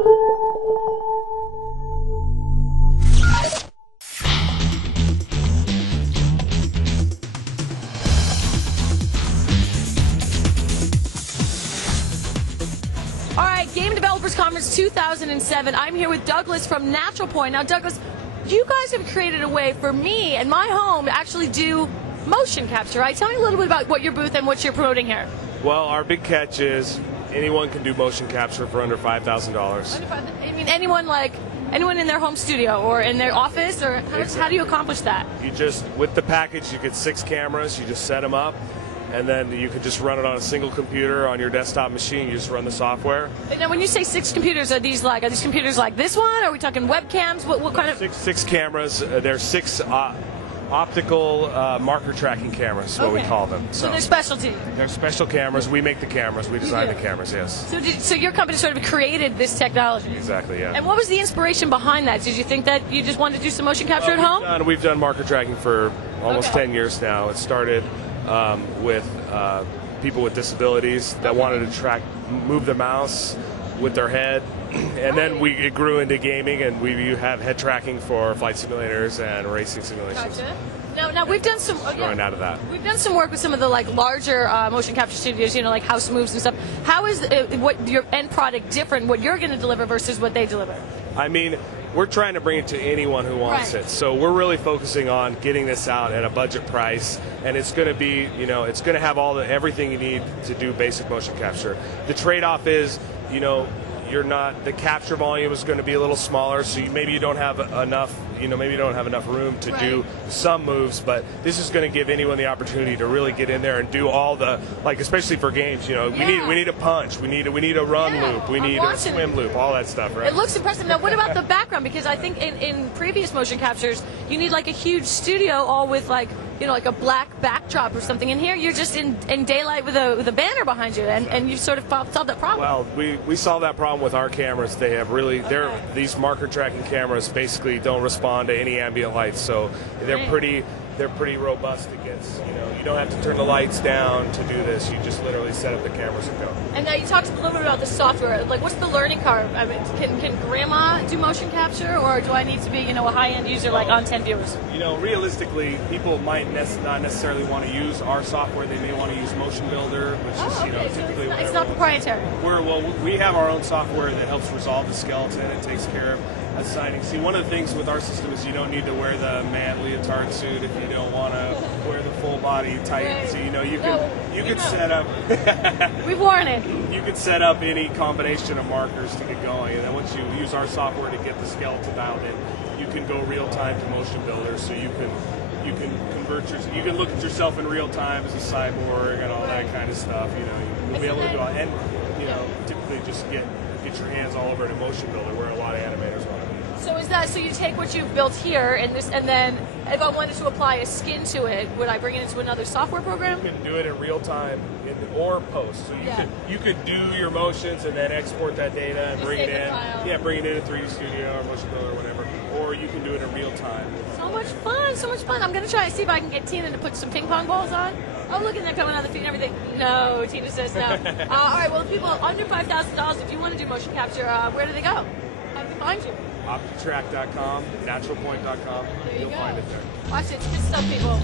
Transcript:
All right, Game Developers Conference 2007. I'm here with Douglas from Natural Point. Now, Douglas, you guys have created a way for me and my home to actually do motion capture, right? Tell me a little bit about what your booth and what you're promoting here. Well, our big catch is anyone can do motion capture for under $5,000. I mean, anyone in their home studio or in their office, or how do you accomplish that? You just, with the package, you get 6 cameras, you just set them up, and then you could just run it on a single computer on your desktop machine. You just run the software. And now, when you say 6 computers, are these computers like this one? Are we talking webcams? What kind of? Six cameras. There's 6 optical marker tracking cameras, is what we call them. So they're specialty. They're special cameras. We make the cameras. We design the cameras. Yes. So your company sort of created this technology. Exactly. Yeah. And what was the inspiration behind that? Did you think that you just wanted to do some motion capture at home? We've done marker tracking for almost 10 years now. It started with people with disabilities that wanted to move the mouse with their head, and then it grew into gaming, and we have head tracking for flight simulators and racing simulations. Gotcha. Now we've done some growing out of that. We've done some work with some of the larger motion capture studios, like House Moves and stuff. How is what your end product different? What you're going to deliver versus what they deliver? I mean, we're trying to bring it to anyone who wants it. So we're really focusing on getting this out at a budget price, and it's going to be, it's going to have everything you need to do basic motion capture. The trade-off is, the capture volume is going to be a little smaller, so maybe you don't have enough, room to do some moves, but this is going to give anyone the opportunity to really get in there and do all the, especially for games, we need a punch, we need a run loop, we need a swim loop, all that stuff, right? It looks impressive. Now, what about the background? Because I think in previous motion captures, you need a huge studio all with a black backdrop or something. And here you're just in daylight with a banner behind you, and you sort of solved that problem. Well, we solved that problem with our cameras. They have these marker tracking cameras basically don't respond to any ambient lights, so they're pretty robust against, you don't have to turn the lights down to do this. You just literally set up the cameras and go. And now you talked a little bit about the software. What's the learning curve? I mean, can grandma do motion capture, or do I need to be, a high-end user on 10 viewers? Realistically, people might not necessarily want to use our software. They may want to use Motion Builder, which is, typically it's not proprietary. We have our own software that helps resolve the skeleton. It takes care of assigning. See, one of the things with our system is you don't need to wear the man leotard suit if you don't want to wear the full body tight. Right. So you can set up. We've worn it. You can set up any combination of markers to get going, and then once you use our software to get the skeleton dialed in, you can go real time to Motion Builder. So you can you can look at yourself in real time as a cyborg and all that kind of stuff. You'll be able to do it, and typically just get your hands all over in a Motion Builder where a lot of animators want to be. So you take what you've built here and then if I wanted to apply a skin to it, would I bring it into another software program? You can do it in real time or post. So you could do your motions and then export that data and bring it in. Yeah, bring it in 3D Studio or Motion Builder or whatever. Or you can do it in real time. So much fun, so much fun. I'm going to try to see if I can get Tina to put some ping pong balls on. Oh, look at that coming out of the feet and everything. No, Tina says no. All right, well, people under $5,000, if you want to do motion capture, where do they go? How do they find you? OptiTrack.com, naturalpoint.com. You'll find it there. Watch it. It's good stuff, people.